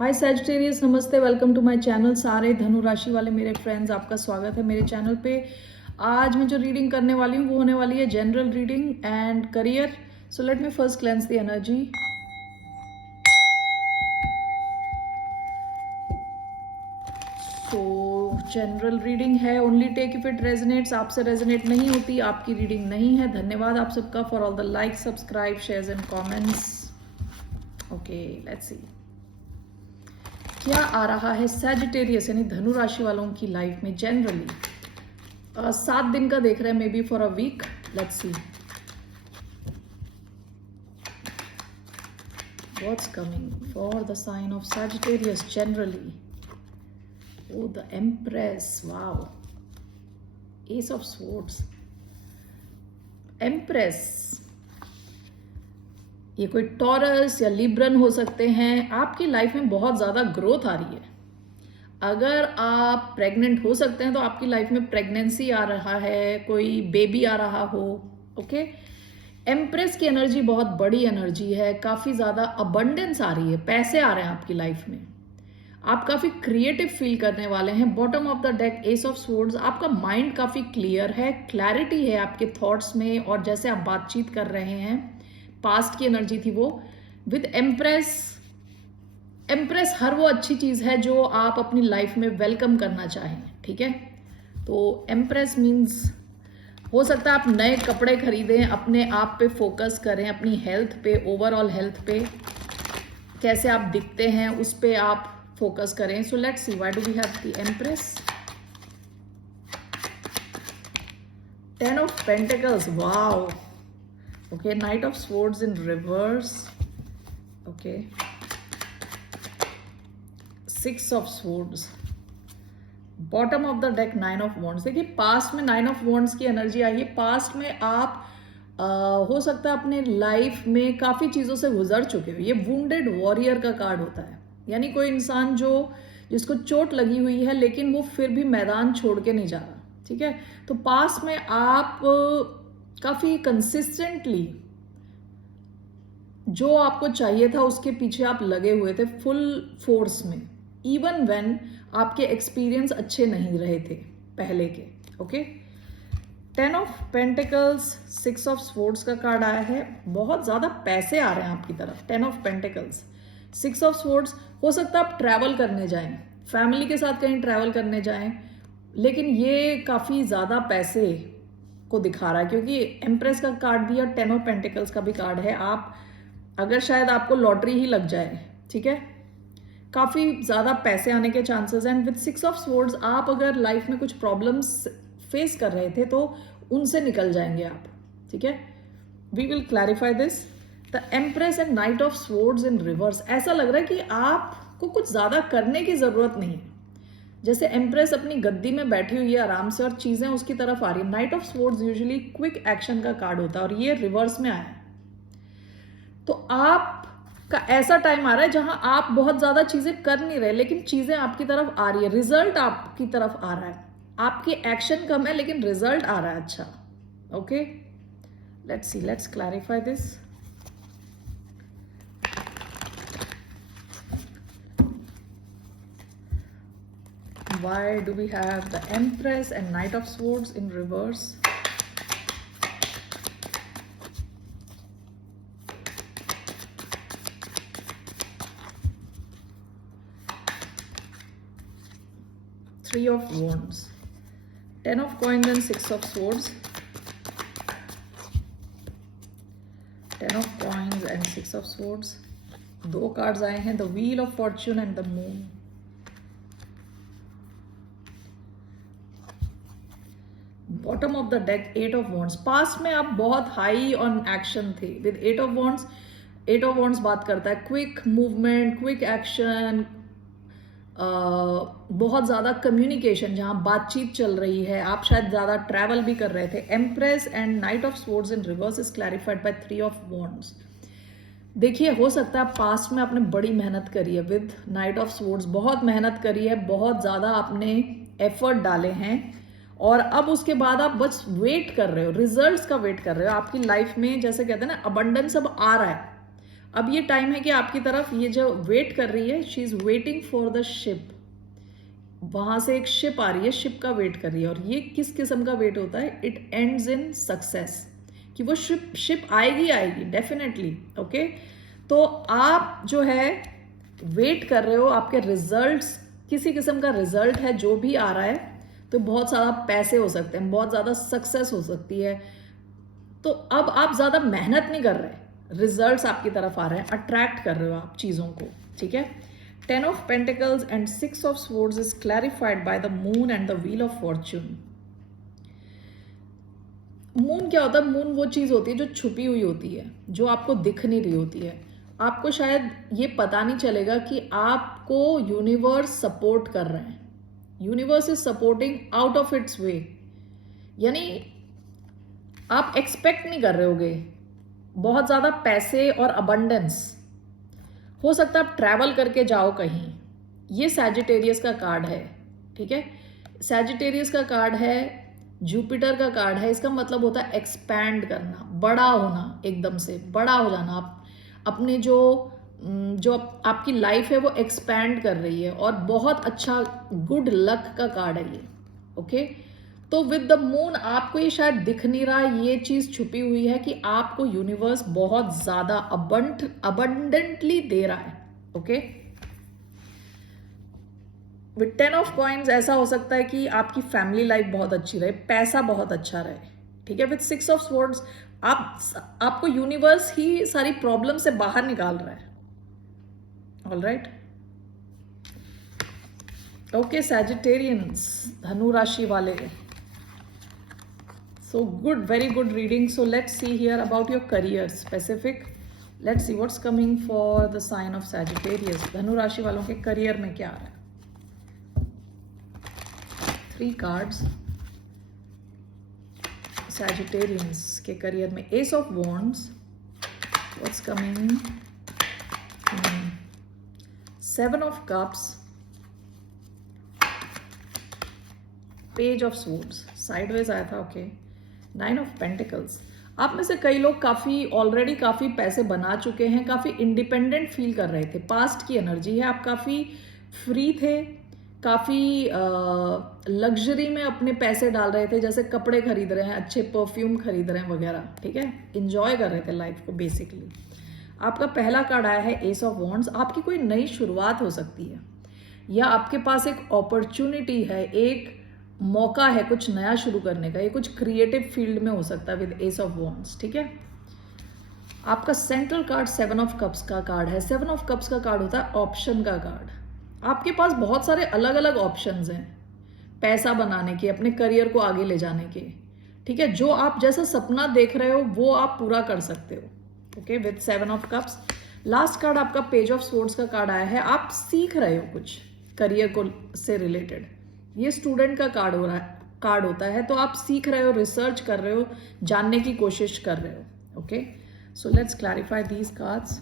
हाय Sagittarius, नमस्ते, welcome to my channel. सारे धनु राशि वाले मेरे फ्रेंड्स, आपका स्वागत है मेरे चैनल पे। आज मैं जो रीडिंग करने वाली हूँ वो होने वाली है general reading and career. So let me first cleanse the energy. तो जनरल रीडिंग है, only take if it resonates. आपसे रेजोनेट नहीं होती, आपकी रीडिंग नहीं है। धन्यवाद आप सबका for all the like, subscribe, shares and comments. Okay, let's see क्या आ रहा है सैजिटेरियस यानी धनु राशि वालों की लाइफ में जनरली। 7 दिन का देख रहे हैं, maybe for a week. Let's see what's coming for the sign of Sagittarius generally. Oh the empress, wow, ace of swords, empress. ये कोई टॉरस या लिब्रन हो सकते हैं। आपकी लाइफ में बहुत ज़्यादा ग्रोथ आ रही है। अगर आप प्रेग्नेंट हो सकते हैं तो आपकी लाइफ में प्रेगनेंसी आ रहा है, कोई बेबी आ रहा हो। ओके, एम्प्रेस की एनर्जी बहुत बड़ी एनर्जी है, काफ़ी ज़्यादा अबंडेंस आ रही है, पैसे आ रहे हैं आपकी लाइफ में। आप काफ़ी क्रिएटिव फील करने वाले हैं। Bottom of the deck S of swords. आपका माइंड काफ़ी क्लियर है, क्लैरिटी है आपके थॉट्स में और जैसे आप बातचीत कर रहे हैं। पास्ट की एनर्जी थी वो विद एम्प्रेस। एम्प्रेस हर वो अच्छी चीज़ है जो आप अपनी लाइफ में वेलकम करना चाहें, ठीक है। तो एम्प्रेस मीन्स हो सकता है आप नए कपड़े खरीदें, अपने आप पे फोकस करें, अपनी हेल्थ पे, ओवरऑल हेल्थ पे, कैसे आप दिखते हैं उस पे आप फोकस करें। So let's see why do we have the empress. 10 of pentacles, wow. Okay, Knight of Swords in reverse. Okay, 6 of Swords. Bottom of the deck 9 of Wands. देखिए पास्ट में 9 of Wands की energy आई है। Past में आप हो सकता है अपने लाइफ में काफ़ी चीज़ों से गुजर चुके हो। ये वुंडेड वॉरियर का कार्ड होता है, यानी कोई इंसान जिसको चोट लगी हुई है लेकिन वो फिर भी मैदान छोड़ के नहीं जा रहा, ठीक है। तो पास्ट में आप काफ़ी कंसिस्टेंटली जो आपको चाहिए था उसके पीछे आप लगे हुए थे फुल फोर्स में, इवन व्हेन आपके एक्सपीरियंस अच्छे नहीं रहे थे पहले के। Okay, 10 of pentacles, 6 of swords का कार्ड आया है। बहुत ज़्यादा पैसे आ रहे हैं आपकी तरफ। 10 ऑफ पेंटिकल्स, 6 ऑफ स्वॉर्ड्स। हो सकता है आप ट्रैवल करने जाएं, फैमिली के साथ कहीं ट्रैवल करने जाएं, लेकिन ये काफ़ी ज़्यादा पैसे को दिखा रहा है क्योंकि एम्प्रेस का कार्ड भी और 10 ऑफ पेंटिकल्स का भी कार्ड है। आप अगर शायद आपको लॉटरी ही लग जाए, ठीक है, काफ़ी ज़्यादा पैसे आने के चांसेस हैं। विद 6 ऑफ स्वॉर्ड्स आप अगर लाइफ में कुछ प्रॉब्लम्स फेस कर रहे थे तो उनसे निकल जाएंगे आप, ठीक है। We will clarify this. The empress and knight of swords in reverse. ऐसा लग रहा है कि आपको कुछ ज़्यादा करने की ज़रूरत नहीं है, जैसे एम्प्रेस अपनी गद्दी में बैठी हुई है आराम से और चीज़ें उसकी तरफ आ रही है। Night of swords usually quick action का कार्ड होता है और ये रिवर्स में आया है। तो आपका ऐसा टाइम आ रहा है जहां आप बहुत ज़्यादा चीज़ें कर नहीं रहे लेकिन चीज़ें आपकी तरफ आ रही है, रिजल्ट आपकी तरफ आ रहा है। आपकी एक्शन कम है लेकिन रिजल्ट आ रहा है अच्छा। Okay, let's C, let's clarify this. Why do we have the Empress and Knight of Swords in reverse? Three of Wands, 10 of Coins and 6 of Swords. 10 of Coins and 6 of Swords. दो cards आए हैं, the wheel of Fortune and the moon. Bottom of the deck 8 of wands. Past में आप बहुत high on action थे। With 8 of wands, 8 of wands बात करता है क्विक मूवमेंट, क्विक एक्शन, बहुत ज़्यादा कम्युनिकेशन, जहाँ बातचीत चल रही है। आप शायद ज़्यादा ट्रैवल भी कर रहे थे। Empress and knight of swords in reverse is clarified by 3 of wands. देखिए हो सकता है पास्ट में आपने बड़ी मेहनत करी है। विद नाइट ऑफ स्वॉर्ड्स बहुत मेहनत करी है, बहुत ज़्यादा आपने एफर्ट डाले हैं और अब उसके बाद आप बस वेट कर रहे हो, रिजल्ट्स का वेट कर रहे हो। आपकी लाइफ में जैसे कहते हैं ना, अबंडेंस अब आ रहा है। अब ये टाइम है कि आपकी तरफ ये जो वेट कर रही है, she is waiting for the ship. वहां से एक शिप आ रही है, शिप का वेट कर रही है। और ये किस किस्म का वेट होता है? इट एंड्स इन सक्सेस, कि वो शिप आएगी आएगी डेफिनेटली। ओके, तो आप जो है वेट कर रहे हो, आपके रिजल्ट्स, किसी किस्म का रिजल्ट है जो भी आ रहा है, तो बहुत सारा पैसे हो सकते हैं, बहुत ज्यादा सक्सेस हो सकती है। तो अब आप ज्यादा मेहनत नहीं कर रहे, रिजल्ट्स आपकी तरफ आ रहे हैं, अट्रैक्ट कर रहे हो आप चीजों को, ठीक है। 10 of Pentacles and 6 of Swords is clarified by the Moon and the Wheel of Fortune. Moon क्या होता है? मून वो चीज होती है जो छुपी हुई होती है, जो आपको दिख नहीं रही होती है। आपको शायद ये पता नहीं चलेगा कि आपको यूनिवर्स सपोर्ट कर रहा है। Universe is supporting out of its way, यानी आप एक्सपेक्ट नहीं कर रहे होगे बहुत ज्यादा पैसे और अबंडेंस। हो सकता है आप ट्रैवल करके जाओ कहीं। ये सैजिटेरियस का कार्ड है, ठीक है। सैजिटेरियस का कार्ड है, जुपिटर का कार्ड है। इसका मतलब होता है एक्सपैंड करना, बड़ा होना, एकदम से बड़ा हो जाना। आप अपने जो आपकी लाइफ है वो एक्सपैंड कर रही है, और बहुत अच्छा गुड लक का कार्ड है ये। ओके, तो विद द मून आपको ये शायद दिख नहीं रहा, ये चीज छुपी हुई है कि आपको यूनिवर्स बहुत ज्यादा अबंडेंटली दे रहा है। ओके, विद 10 ऑफ कॉइन्स ऐसा हो सकता है कि आपकी फैमिली लाइफ बहुत अच्छी रहे, पैसा बहुत अच्छा रहे, ठीक है। विद 6 ऑफ स्वॉर्ड्स आपको यूनिवर्स ही सारी प्रॉब्लम से बाहर निकाल रहा है। ऑल राइट, ओके सैजिटेरियंस, धनु राशि वाले, so good, very good reading. So let's see here about your career specific. Let's see what's coming for the sign of Sagittarius. धनु राशि वालों के करियर में क्या आ रहा है? 3 cards. Sagittarians के करियर में Ace of Wands. What's coming? 7 of Cups. Page of Swords. Sideways आया था, okay. 9 of Pentacles. आप में से कई लोग ऑलरेडी काफी पैसे बना चुके हैं, काफी इंडिपेंडेंट फील कर रहे थे। पास्ट की एनर्जी है, आप काफी फ्री थे, काफी लग्जरी में अपने पैसे डाल रहे थे, जैसे कपड़े खरीद रहे हैं, अच्छे परफ्यूम खरीद रहे हैं वगैरह, ठीक है। इंजॉय कर रहे थे लाइफ को बेसिकली। आपका पहला कार्ड आया है एस ऑफ वॉन्ड्स। आपकी कोई नई शुरुआत हो सकती है, या आपके पास एक अपॉर्चुनिटी है, एक मौका है कुछ नया शुरू करने का। ये कुछ क्रिएटिव फील्ड में हो सकता है विद एस ऑफ वॉन्ड्स, ठीक है। आपका सेंट्रल कार्ड 7 ऑफ कप्स का कार्ड है। 7 ऑफ कप्स का कार्ड होता है ऑप्शन का कार्ड। आपके पास बहुत सारे अलग अलग ऑप्शंस हैं पैसा बनाने के, अपने करियर को आगे ले जाने के, ठीक है। जो आप जैसा सपना देख रहे हो वो आप पूरा कर सकते हो। Okay, with 7 of cups. Last card आपका पेज ऑफ स्वॉर्ड्स का कार्ड आया है। आप सीख रहे हो कुछ करियर को से रिलेटेड। ये स्टूडेंट का कार्ड होता है, तो आप सीख रहे हो, रिसर्च कर रहे हो, जानने की कोशिश कर रहे हो। Okay, so let's clarify these cards.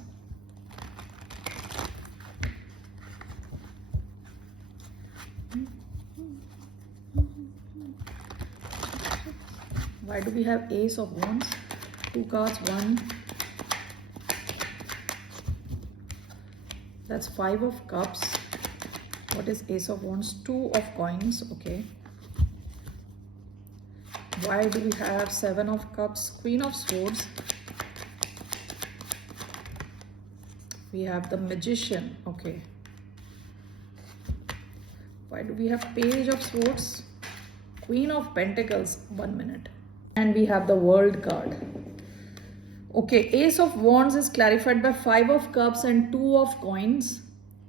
Why do we have Ace of Wands? 2 cards, 1. That's 5 of Cups. What is Ace of Wands? 2 of Coins. Okay. Why do we have 7 of Cups? Queen of Swords. We have the Magician. Okay. Why do we have Page of Swords? Queen of Pentacles. 1 minute. And we have the World card. Okay, Ace of Wands is clarified by 5 of Cups and 2 of Coins.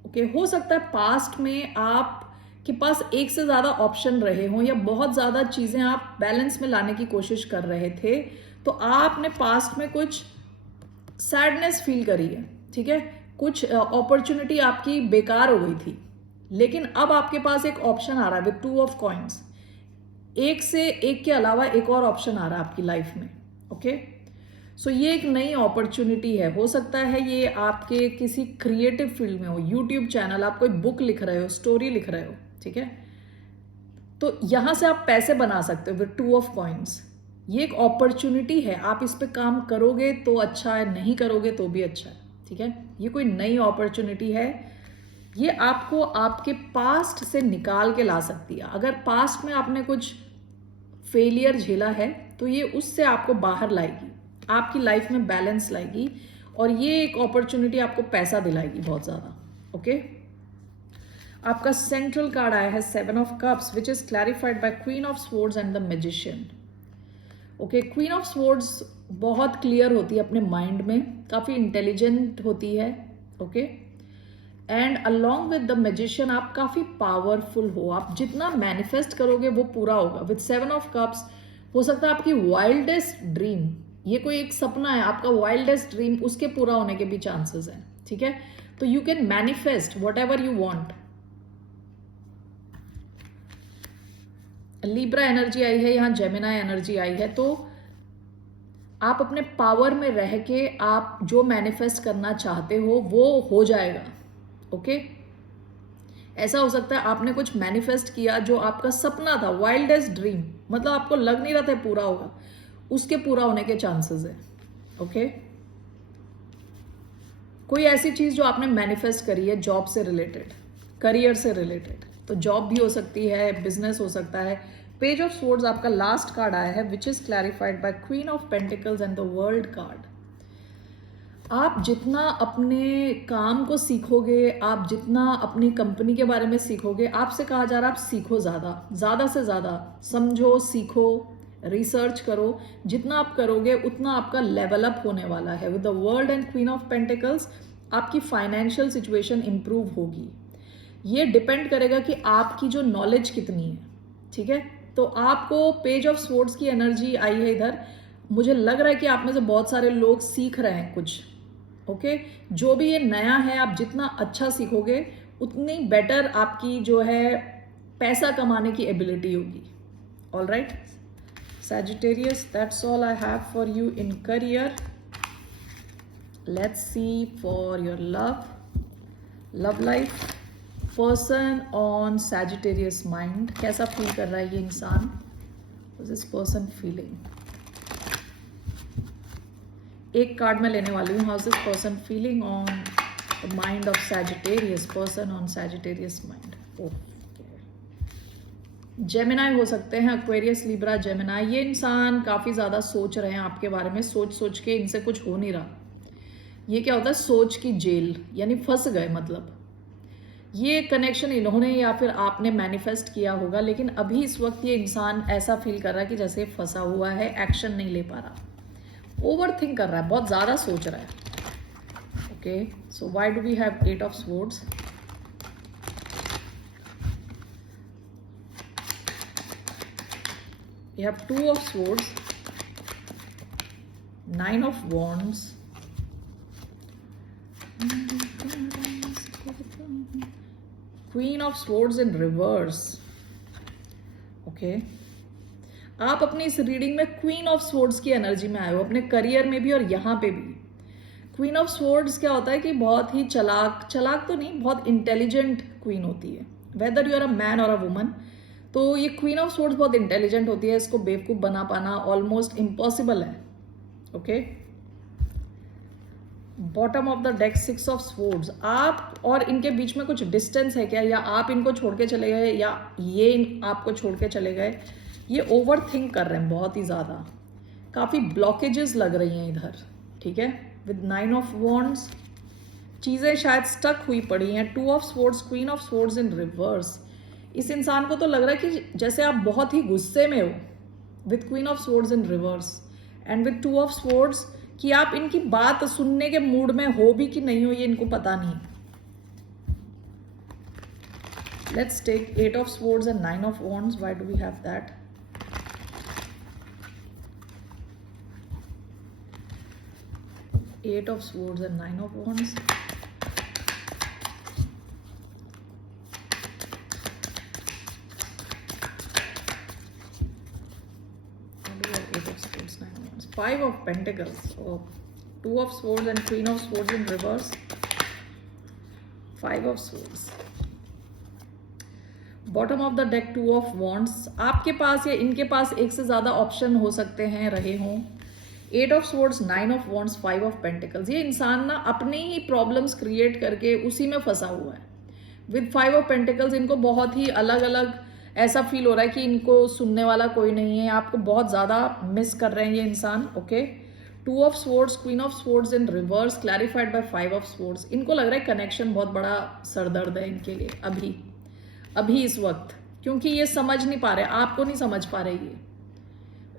Okay, हो सकता है past में आपके पास एक से ज्यादा option रहे हों, या बहुत ज्यादा चीजें आप बैलेंस में लाने की कोशिश कर रहे थे, तो आपने पास्ट में कुछ सैडनेस फील करी है, ठीक है। कुछ अपॉर्चुनिटी आपकी बेकार हो गई थी, लेकिन अब आपके पास एक ऑप्शन आ रहा है विद 2 ऑफ कॉइन्स। एक के अलावा एक और ऑप्शन आ रहा है आपकी लाइफ में। ओके, सो ये एक नई अपॉर्चुनिटी है। हो सकता है ये आपके किसी क्रिएटिव फील्ड में हो, यूट्यूब चैनल, आप कोई बुक लिख रहे हो, स्टोरी लिख रहे हो, ठीक है। तो यहां से आप पैसे बना सकते हो विद 2 ऑफ कॉइन्स। ये एक अपॉर्चुनिटी है, आप इस पे काम करोगे तो अच्छा है, नहीं करोगे तो भी अच्छा है, ठीक है, ये कोई नई अपॉर्चुनिटी है, ये आपको आपके पास्ट से निकाल के ला सकती है। अगर पास्ट में आपने कुछ फेलियर झेला है तो ये उससे आपको बाहर लाएगी, आपकी लाइफ में बैलेंस लाएगी, और ये एक अपॉर्चुनिटी आपको पैसा दिलाएगी बहुत ज़्यादा। ओके, आपका सेंट्रल कार्ड आया है 7 of cups which is clarified by queen of swords and the magician. Okay, queen of swords बहुत क्लियर होती है अपने माइंड में, काफ़ी इंटेलिजेंट होती है। Okay, and along with the magician आप काफ़ी पावरफुल हो, आप जितना मैनिफेस्ट करोगे वो पूरा होगा। विद 7 ऑफ कप्स हो सकता है आपकी वाइल्डेस्ट ड्रीम, ये कोई एक सपना है आपका, वाइल्डेस्ट ड्रीम, उसके पूरा होने के भी चांसेस हैं। ठीक है, तो you can manifest whatever you want. Libra energy आई है यहाँ, जेमिनाई एनर्जी आई है, तो आप अपने पावर में रह के आप जो मैनिफेस्ट करना चाहते हो वो हो जाएगा। ओके, ऐसा हो सकता है आपने कुछ मैनिफेस्ट किया जो आपका सपना था, वाइल्डेस्ट ड्रीम, मतलब आपको लग नहीं रहा था पूरा होगा, उसके पूरा होने के चांसेस है। ओके, कोई ऐसी चीज जो आपने मैनिफेस्ट करी है जॉब से रिलेटेड, करियर से रिलेटेड, तो जॉब भी हो सकती है, बिजनेस हो सकता है। पेज ऑफ स्वॉर्ड्स आपका लास्ट कार्ड आया है which is clarified by queen of pentacles and the world card. आप जितना अपने काम को सीखोगे, आप जितना अपनी कंपनी के बारे में सीखोगे, आपसे कहा जा रहा है आप सीखो, ज़्यादा से ज़्यादा समझो, सीखो, रिसर्च करो। जितना आप करोगे उतना आपका लेवल अप होने वाला है। With the world and queen of pentacles आपकी फाइनेंशियल सिचुएशन इंप्रूव होगी। ये डिपेंड करेगा कि आपकी जो नॉलेज कितनी है। ठीक है, तो आपको पेज ऑफ स्वॉर्ड्स की एनर्जी आई है इधर। मुझे लग रहा है कि आप में से बहुत सारे लोग सीख रहे हैं कुछ। ओके, जो भी ये नया है, आप जितना अच्छा सीखोगे उतनी बेटर आपकी जो है पैसा कमाने की एबिलिटी होगी। All right Sagittarius, that's all I have for you in career. Let's see for your love life. Person on Sagittarius mind, कैसा फील कर रहा है ये इंसान? What is this person feeling? एक कार्ड मैं लेने वाली हूँ। How is this person feeling on the mind of Sagittarius? Person on Sagittarius mind. Oh. Gemini हो सकते हैं, एक्वेरियस, लिब्रा, जेमिनाई। ये इंसान काफ़ी ज़्यादा सोच रहे हैं आपके बारे में, सोच के इनसे कुछ हो नहीं रहा। ये क्या होता है, सोच की जेल, यानी फंस गए। मतलब ये कनेक्शन इन्होंने या फिर आपने मैनिफेस्ट किया होगा, लेकिन अभी इस वक्त ये इंसान ऐसा फील कर रहा है कि जैसे फंसा हुआ है, एक्शन नहीं ले पा रहा, ओवर थिंक कर रहा है, बहुत ज़्यादा सोच रहा है। Okay, so why do we have 8 of swords? You have 2 of swords, 9 of wands, Queen of swords in reverse. Okay, आप अपनी इस रीडिंग में क्वीन ऑफ स्वॉर्ड्स की एनर्जी में आए हो, अपने करियर में भी और यहाँ पे भी। क्वीन ऑफ स्वॉर्ड्स क्या होता है कि बहुत ही चलाक तो नहीं, बहुत इंटेलिजेंट क्वीन होती है। Whether you are a man or a woman, तो ये क्वीन ऑफ स्वॉर्ड्स बहुत इंटेलिजेंट होती है, इसको बेवकूफ बना पाना ऑलमोस्ट इम्पॉसिबल है। Okay, bottom of the deck 6 of swords. आप और इनके बीच में कुछ डिस्टेंस है क्या, या आप इनको छोड़ के चले गए या ये आपको छोड़ के चले गए? ये ओवर थिंक कर रहे हैं बहुत ही ज़्यादा, काफ़ी ब्लॉकेजेस लग रही हैं इधर। ठीक है, विद 9 ऑफ वॉन्ड्स चीज़ें शायद स्टक हुई पड़ी हैं। 2 of swords, queen of swords in reverse. इस इंसान को तो लग रहा है कि जैसे आप बहुत ही गुस्से में हो, with queen of swords in reverse and with 2 of swords, कि आप इनकी बात सुनने के मूड में हो भी कि नहीं हो ये इनको पता नहीं। Let's take 8 of swords and 9 of wands. Why do we have that? Eight of swords and 9 of wands. Five of Pentacles. Oh, 2 of Swords and Queen of Swords in reverse. 5 of Swords. Bottom of the deck 2 of Wands. आपके पास या इनके पास एक से ज़्यादा option हो सकते हैं, रहे हों। 8 of swords, 9 of wands, 5 of pentacles. ये इंसान ना अपनी ही प्रॉब्लम्स क्रिएट करके उसी में फंसा हुआ है। विद 5 ऑफ पेंटिकल्स इनको बहुत ही अलग अलग ऐसा फील हो रहा है कि इनको सुनने वाला कोई नहीं है, आपको बहुत ज़्यादा मिस कर रहे हैं ये इंसान। Okay, 2 of swords, queen of swords in reverse clarified by 5 of swords. इनको लग रहा है कनेक्शन बहुत बड़ा सरदर्द है इनके लिए अभी इस वक्त, क्योंकि ये समझ नहीं पा रहे, आपको नहीं समझ पा रहे ये।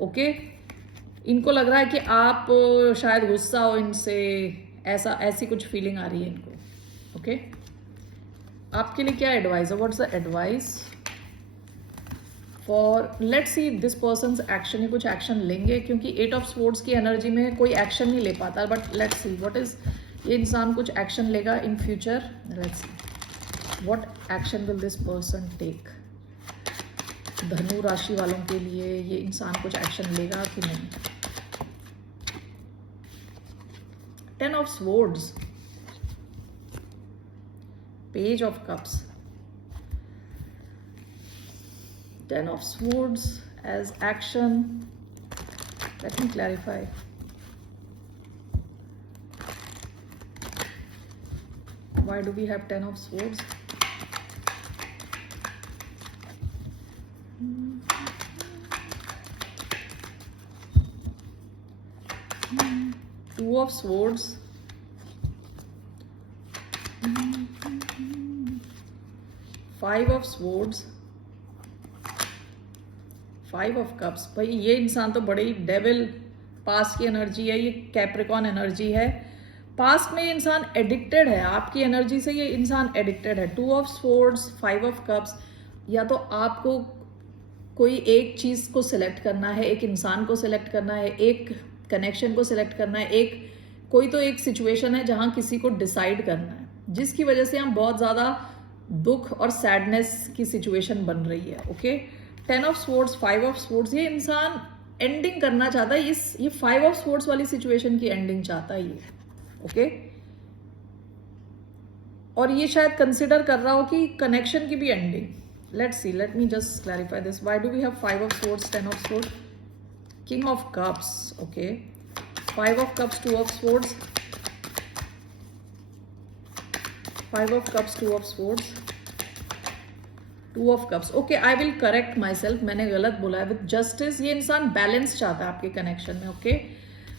ओके, इनको लग रहा है कि आप शायद गुस्सा हो इनसे, ऐसी कुछ फीलिंग आ रही है इनको। ओके, आपके लिए क्या एडवाइस है? What's the advice for, let's see this persons action. ये कुछ एक्शन लेंगे क्योंकि 8 ऑफ स्वॉर्ड्स की एनर्जी में कोई एक्शन नहीं ले पाता, but let's see what is, ये इंसान कुछ एक्शन लेगा in future. Let's see what action will this person take. धनु राशि वालों के लिए ये इंसान कुछ एक्शन लेगा कि नहीं? 10 of swords, page of cups, 10 of swords as action. Let me clarify. Why do we have 10 of swords? Two of swords, 5 of swords, 5 of cups। भाई ये इंसान तो बड़े ही डेविल पास्ट की एनर्जी है, ये कैप्रिकॉन एनर्जी है। पास्ट में ये इंसान एडिक्टेड है, आपकी एनर्जी से ये इंसान एडिक्टेड है। 2 of swords, 5 of cups। या तो आपको कोई एक चीज़ को सिलेक्ट करना है, एक इंसान को सिलेक्ट करना है, एक कनेक्शन को सिलेक्ट करना है, कोई तो एक सिचुएशन है जहां किसी को डिसाइड करना है, जिसकी वजह से हम बहुत ज़्यादा दुख और सैडनेस की सिचुएशन बन रही है। Okay, 10 of swords, 5 of swords. ये इंसान एंडिंग करना चाहता है, ये 5 ऑफ स्वॉर्ड्स वाली सिचुएशन की एंडिंग चाहता है ये। ओके, और ये शायद कंसिडर कर रहा हो कि कनेक्शन की भी ending. Let's see, let me just clarify this. Why do we have 5 of swords, 10 of swords, king of cups. Okay, 5 of cups, 2 of swords, 5 of cups, 2 of swords, 2 of cups। Okay, I will correct my self, मैंने गलत बोला है। With justice, ये इंसान balance चाहता है आपके connection में। ओके,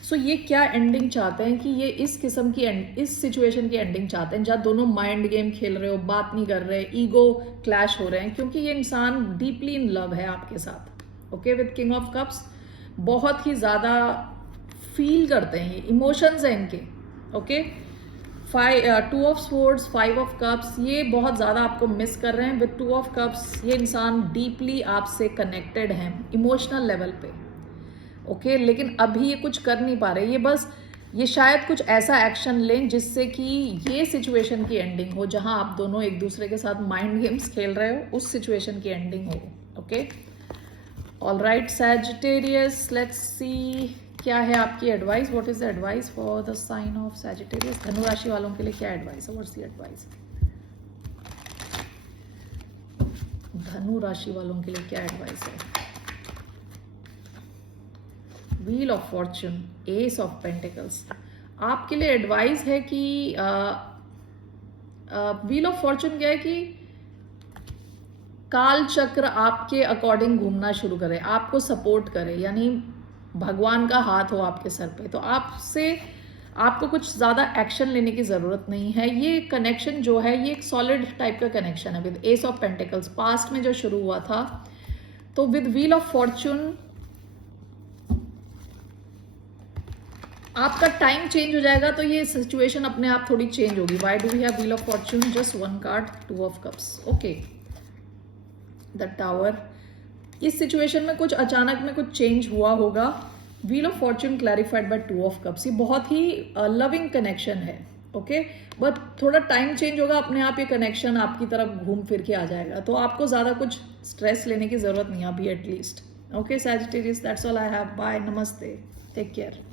सो ये क्या एंडिंग चाहते हैं कि ये इस किस्म की इस सिचुएशन की एंडिंग चाहते हैं जहाँ दोनों माइंड गेम खेल रहे हो, बात नहीं कर रहे, ईगो क्लैश हो रहे हैं, क्योंकि ये इंसान डीपली इन लव है आपके साथ। Okay, with king of cups बहुत ही ज़्यादा फील करते हैं, ये इमोशंस हैं इनके। Okay, 2 of swords, 5 of cups, ये बहुत ज़्यादा आपको मिस कर रहे हैं। विद 2 ऑफ कप्स ये इंसान डीपली आपसे कनेक्टेड हैं इमोशनल लेवल पे। ओके, लेकिन अभी ये कुछ कर नहीं पा रहे, ये शायद कुछ ऐसा एक्शन लें जिससे कि ये सिचुएशन की एंडिंग हो, जहां आप दोनों एक दूसरे के साथ माइंड गेम्स खेल रहे हो, उस सिचुएशन की एंडिंग हो। Okay, alright Sagittarius, let's see क्या है आपकी advice. What is the advice for the sign of Sagittarius? धनु राशि वालों के लिए क्या एडवाइस है? What's the advice? धनु राशि वालों के लिए क्या एडवाइस है? Wheel of fortune, ace of pentacles. आपके लिए एडवाइस है कि व्हील ऑफ फॉर्च्यून क्या है कि काल चक्र आपके अकॉर्डिंग घूमना शुरू करे, आपको सपोर्ट करे, यानी भगवान का हाथ हो आपके सर पे। तो आपको कुछ ज़्यादा एक्शन लेने की ज़रूरत नहीं है। ये कनेक्शन जो है ये एक सॉलिड टाइप का कनेक्शन है with S of pentacles, past में जो शुरू हुआ था। तो विद व्हील ऑफ फॉर्च्यून आपका टाइम चेंज हो जाएगा, तो ये सिचुएशन अपने आप थोड़ी चेंज होगी। Why do we have wheel of fortune? Just 1 card, 2 of cups. Okay, the tower. इस सिचुएशन में कुछ अचानक में कुछ चेंज हुआ होगा। Wheel of fortune clarified by 2 of cups. ये बहुत ही लविंग कनेक्शन है। ओके, बट थोड़ा टाइम चेंज होगा, अपने आप ये कनेक्शन आपकी तरफ घूम फिर के आ जाएगा, तो आपको ज़्यादा कुछ स्ट्रेस लेने की ज़रूरत नहीं है अभी at least. Okay Sagittarius, that's all I have. Bye, नमस्ते, टेक केयर।